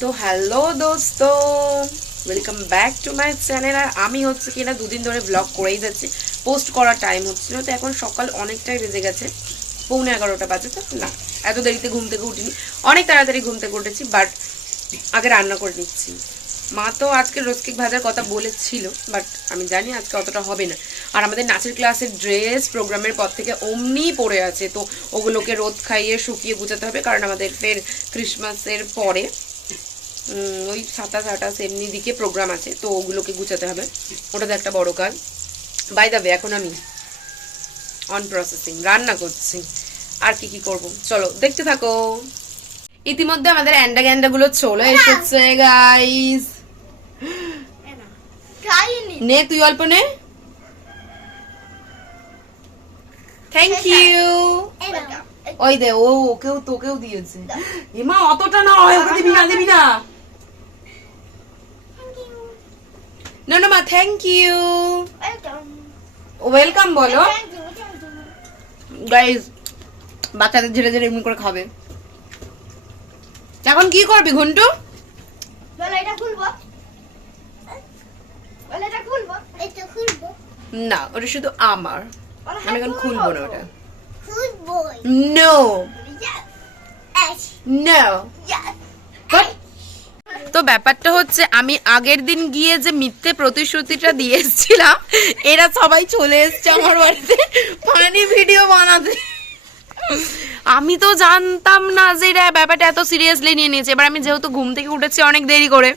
তো হ্যালো দোস্ত, welcome back to my channel. আর আমি হচ্ছে কিনা দুদিন ধরে ব্লগ করেই যাচ্ছি, পোস্ট করার টাইম হচ্ছিল। তো এখন সকাল অনেকটাই বেজে গেছে, 11:15 বাজে। তো না, এত দেরিতে ঘুম থেকে উঠিনি, অনেক তাড়াতাড়ি ঘুম থেকে উঠেছি, বাট আগে রান্না করে নিচ্ছি। মা তো আজকে রোজকেক ভাজার কথা বলেছিল, বাট আমি জানি আজকে অতটা হবে না। আর আমাদের নাচের ক্লাসের ড্রেস প্রোগ্রামের পর থেকে অমনি পড়ে আছে, তো ওগুলোকে রোদ খাইয়ে শুকিয়ে গুছাতে হবে, কারণ আমাদের ফের ক্রিসমাসের পরে ওই 27-28 এমনি দিকে প্রোগ্রাম আছে, তো ওগুলোকে গুছাতে হবে। ওটা তো একটা বড় কাজ। বাই দ্য ওয়ে, এখন আমি অন প্রসেসিং রান্না করছি। আর কি কি করব চলো দেখতে থাকো। ইতিমধ্যে আমাদের অ্যান্ডা গুলো চলে এসেছে গাইস। নে তুই অল্প নে। Thank you. ওই দে, ও ওকেও তোকেও দিয়েছে। এমা অতটা না হয়, ওকে দিবি না দিবি না। না না মা, থ্যাংক ইউ। ওয়েলকাম বলো গাইস। বাচ্চাদের ঝেড়ে ঝেড়ে এমনি করে খাবে। এখন কি করবি ঘন্টু? না, ওটা শুধু আমার, আমি এখন খুলবো না ওটা। No no. তো ব্যাপারটা হচ্ছে, আমি আগের দিন গিয়ে যে মিথ্যে প্রতিশ্রুতিটা দিয়ে এসেছিলাম, এরা সবাই চলে এসছে আমার বাড়িতে ফানি ভিডিও বানাতে। আমি তো জানতাম না যে এরা ব্যাপারটা এত সিরিয়াসলি নিয়ে নিয়েছে। এবার আমি যেহেতু ঘুম থেকে উঠেছি অনেক দেরি করে,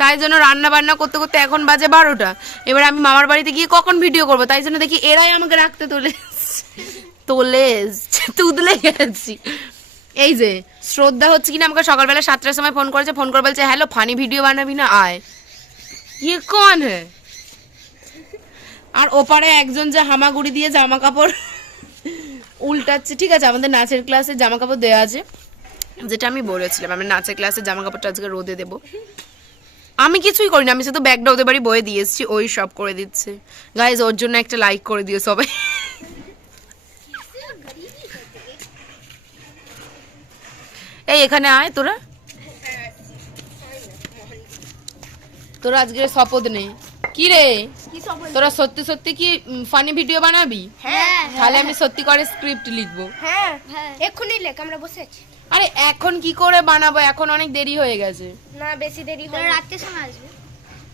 তাই জন্য রান্না বান্না করতে করতে এখন বাজে 12টা। এবার আমি মামার বাড়িতে গিয়ে কখন ভিডিও করবো, তাই জন্য দেখি এরাই আমাকে রাখতে তুদলে গেছি। এই যে শ্রদ্ধা হচ্ছে কিনা আমাকে সকালবেলা 7টার সময় ফোন করেছে, ফোন করে বলছে হ্যালো ফানি ভিডিও বানাবি না, আয়। ইয়ে কোন হে? আর ওপারে একজন যে হামাগুড়ি দিয়ে জামা কাপড় উল্টাচ্ছে। ঠিক আছে, আমাদের নাচের ক্লাসে জামা কাপড় দেওয়া আছে, যেটা আমি বলেছিলাম আমি নাচের ক্লাসে জামা কাপড়টা আজকে রোদে দেবো। আমি কিছুই করিনি, আমি শুধু ব্যাগটা ওদের বাড়ি বয়ে দিয়ে এসেছি, ওই সব করে দিচ্ছে। গাইজ ওর জন্য একটা লাইক করে দিও সবাই। এই এখানে আয়, তোরা আজকে শপথ নেই কি রে? তোরা সত্যি সত্যি কি ফানি ভিডিও বানাবি? হ্যাঁ, তাহলে আমি সত্যি করে স্ক্রিপ্ট লিখবো। হ্যাঁ এক্ষুনি লেখ, আমরা বসে আছি। আরে এখন কি করে বানাবো, এখন অনেক দেরি হয়ে গেছে। না বেশি দেরি হবে, রাতের সময় আসবে।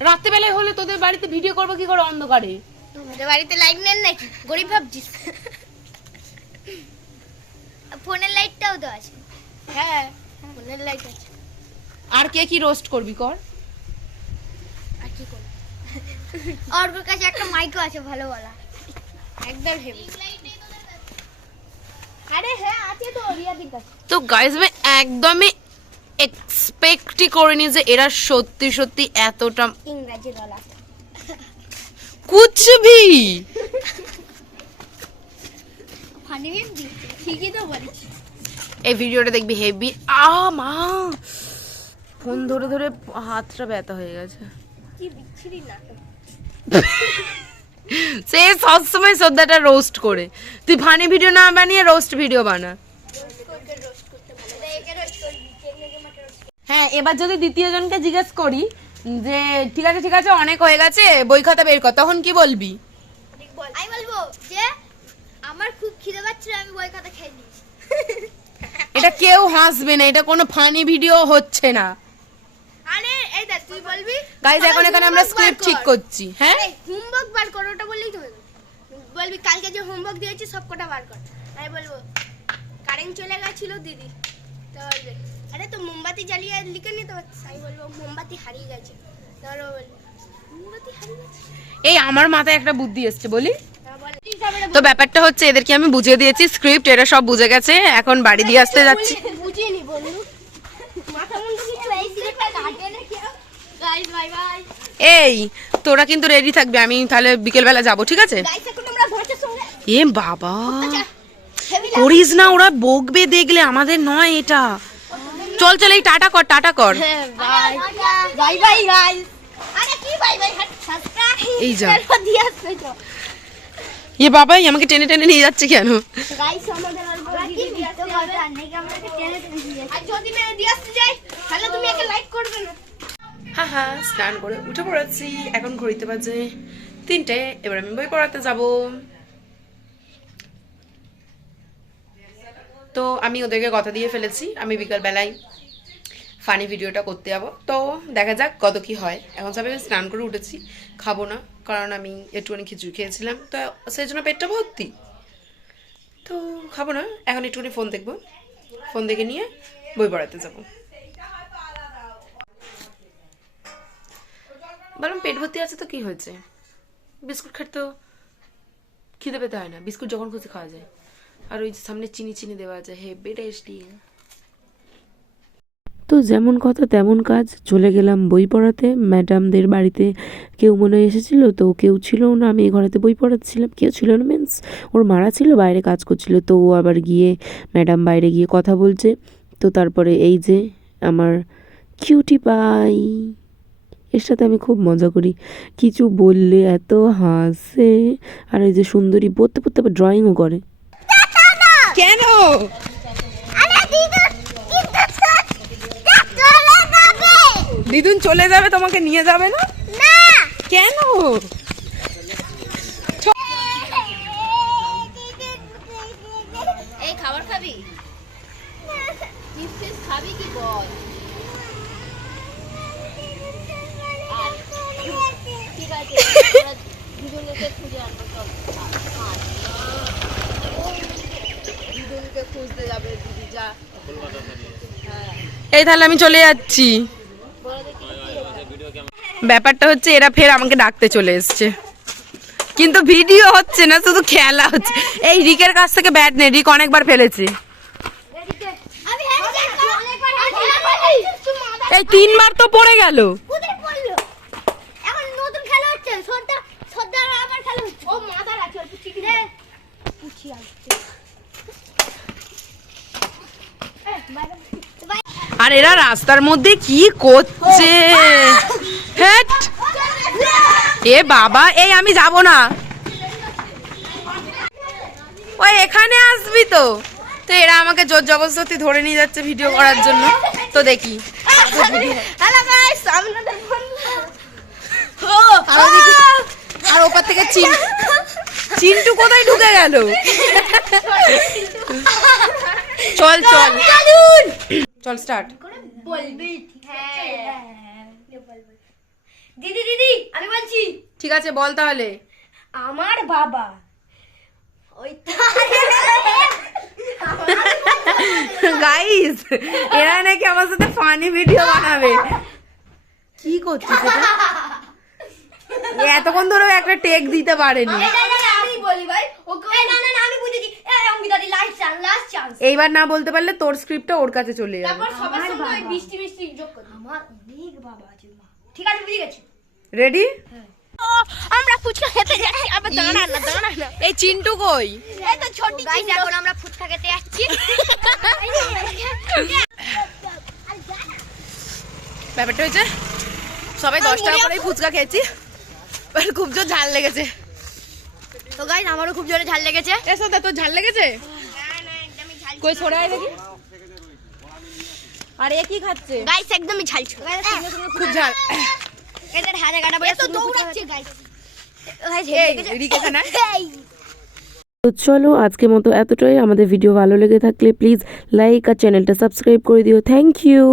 রাতে বেলায় হলে তোদের বাড়িতে ভিডিও করবো কি করে অন্ধকারে? তোমাদের বাড়িতে লাইট নেন নাকি? গরিব ভাবছিস? ফোনের লাইটটাও তো আছে। হ্যাঁ ফোনের লাইট আছে। আর কে কি রোস্ট করবি কর। আর কি করব? আর ওর কাছে একটা মাইকও আছে ভালো বলা, একদম হেভি। আরে হ্যাঁ আছে তো রিয়াদির কাছে। তো গাইস আমি একদমই এক্সপেক্টই করিনি যে এরা সত্যি সত্যি এতটা ইংরেজি বলা কুছ ভি ফানি ভিডিও ঠিকই তো বলিস। এই ভিডিওটা দেখবি হেভি। মা ফোন ধরে ধরে হাতটা ব্যথা হয়ে গেছে। কি বিচ্ছিরি নাটক। সে সবসময় শ্রদ্ধাটা রোস্ট করে, তুই ফানি ভিডিও না বানিয়ে রোস্ট ভিডিও বানা। হ্যাঁ, এবার যদি দ্বিতীয় জনকে জিজ্ঞেস করি যে ঠিক আছে অনেক হয়ে গেছে, বই খাতা বের কর, তখন কি বলবি? আমি বলবো যে আমার খুব খিদে পাচ্ছে, আমি বই খাতা খেয়ে নিয়েছি। এটা কেউ হাসবে না, এটা কোনো ফানি ভিডিও হচ্ছে না। আরে এই দেখ তুই বলবি গাইস এখন এখানে আমরা স্ক্রিপ্ট ঠিক করছি। হ্যাঁ হোমওয়ার্ক বার কর, ওটা বললেই তো হবে। বলবি কালকে যে হোমওয়ার্ক দিয়েছি সব কটা বার কর। আমি বলবো কারেন্ট চলে গেছিল দিদি, তো বলবে আরে তো মোমবাতি জ্বালিয়ে লিখে নিতে হচ্ছে। আমি বলবো মোমবাতি হারিয়ে গেছে, তারও বলবো মোমবাতি হারিয়ে গেছে। এই আমার মাথায় একটা বুদ্ধি এসছে, বলি। তো ব্যাপারটা হচ্ছে এদেরকে আমি বুঝিয়ে দিয়েছি স্ক্রিপ্ট, এরা সব বুঝে গেছে, এখন বাড়ি দিয়ে আসতে যাচ্ছি। বুঝিয়ে নি বন্ধু, মাথা মুন্ডু কিছু এই সিলেক্টটা কাটে না কেউ। Guys bye bye. এই তোরা কিন্তু রেডি থাকবি, আমি তাহলে বিকেল বেলা যাবো, ঠিক আছে? গাইস এখন আমরা ভোটের সঙ্গে এ বাবা করিস না, ওরা বকবে দেখলে, আমাদের নয় এটা। চল চল এই টাটা কর। Bye bye bye guys. আরে কি বাই বাই, সাবস্ক্রাইব এই যা দিয়ে আসছে তো। এ বাবা আমাকে টেনে টেনে নিয়ে যাচ্ছে কেন? গাইস আমাদের আর ভিডিও দিয়ে আসতে হবে, আর নাকি আমরা টেনে টেনে দিয়ে আসছি। আর যদি না দিয়ে আসতে যাই তাহলে তুমি একটা লাইক হ্যাঁ স্নান করে উঠে পড়েছি, এখন ঘড়িতে বাজে 3টে। এবার আমি বই পড়াতে যাব। তো আমি ওদেরকে কথা দিয়ে ফেলেছি আমি বিকালবেলায় ফানি ভিডিওটা করতে যাবো। তো দেখা যাক কত কি হয়। এখন সবাই আমি স্নান করে উঠেছি, খাবো না কারণ আমি একটুখানি খিচুড়ি খেয়েছিলাম, তো সেই জন্য পেটটা ভর্তি, তো খাবো না। এখন একটুখানি ফোন দেখবো, ফোন দেখে নিয়ে বই পড়াতে যাবো। বললাম পেট ভর্তি আছে তো কি হয়েছে, বিস্কুট খেতে তো খিদে পেতে হয় না, বিস্কুট যখন খুশি খাওয়া যায়। আর ওই যে সামনে চিনি চিনি দেওয়া যায়, হেভি টেস্টি। তো যেমন কথা তেমন কাজ, চলে গেলাম বই পড়াতে ম্যাডামদের বাড়িতে। কেউ মনে হয় এসেছিল, তো কেউ ছিল না, আমি এই ঘরেতে বই পড়াচ্ছিলাম। কেউ ছিল না মিন্স ওর মারা ছিল বাইরে কাজ করছিল, তো ও আবার গিয়ে ম্যাডাম বাইরে গিয়ে কথা বলছে। তো তারপরে এই যে আমার কিউটি পাই, এর সাথে আমি খুব মজা করি, কিছু বললে এত হাসে। আর এই যে সুন্দরী পড়তে পড়তে আবার ড্রয়িংও করে। কেন দিদুন চলে যাবে, তোমাকে নিয়ে যাবে না? কেন? এই খাবার খাবি? চিপস খাবি কি বল? ঠিক আছে, দুজনকে খুঁজে আনবো। দুজনকে খুঁজতে যাবে দিদি, যা। এই তাহলে আমি চলে যাচ্ছি। ব্যাপারটা হচ্ছে এরা ফের আমাকে ডাকতে চলে এসছে, কিন্তু ভিডিও হচ্ছে না, শুধু খেলা হচ্ছে। এই রিকের কাছ থেকে ব্যাট নেই, রিক অনেকবার ফেলেছে, এই 3বার তো পড়ে গেল। আর এরা রাস্তার মধ্যে কি করছে, হেট। এ বাবা, এই আমি যাব না, ওই এখানে আসবি তো। তো এরা আমাকে জোর জবরদস্তি ধরে নিয়ে যাচ্ছে ভিডিও করার জন্য, তো দেখি। আর ওপার থেকে চিন্টু কোথায় ঢুকে গেল? চল চল চল স্টার্ট। দিদি দিদি আমি বলছি। ঠিক আছে বল তাহলে। আমার বাবা ওই গাইস, এরা নাকি আমার সাথে ফানি ভিডিও বানাবে। কি করছিস এটা? এতক্ষণ ধরে একটা টেক দিতে পারেনি। আমি বলি ভাই ওকে, না না না আমি বুঝেছি। এই অঙ্কিতাদি লাস্ট চান্স। এইবার না বলতে পারলে তোর স্ক্রিপ্টটা ওর কাছে চলে যাবে। তারপর সবার সঙ্গে ওই বৃষ্টি বৃষ্টি যোগ কর। আমার অনেক বাবা আছে মা। ঠিক আছে বুঝে গেছি। রেডি? আমরা ফুচকা খেতে যাচ্ছি। আবার দাঁড়া না। এই চিন্টু কই? এই তো ছোটি চিন্টু। এখন আমরা ফুচকা খেতে যাচ্ছি। ব্যাপারটা হয়েছে সবাই 10 টাকা করেই ফুচকা খেয়েছি, খুব জোর ঝাল লেগেছে। তো গাইস আমারও খুব জোরে ঝাল লেগেছে। এসো তো, তোর ঝাল লেগেছে? না একদমই ঝাল। কই সরে আয় দেখি। আর এ কি খাচ্ছে? গাইস একদমই ঝাল ছিল। খুব ঝাল। এদের হাতে কাটা পড়ে তো দৌড়াচ্ছে গাইস। গাইস এই রিক এখানে। তো চলো আজকের মতো এতটাই। আমাদের ভিডিও ভালো লেগে থাকলে প্লিজ লাইক আর চ্যানেলটা সাবস্ক্রাইব করে দিও। Thank you.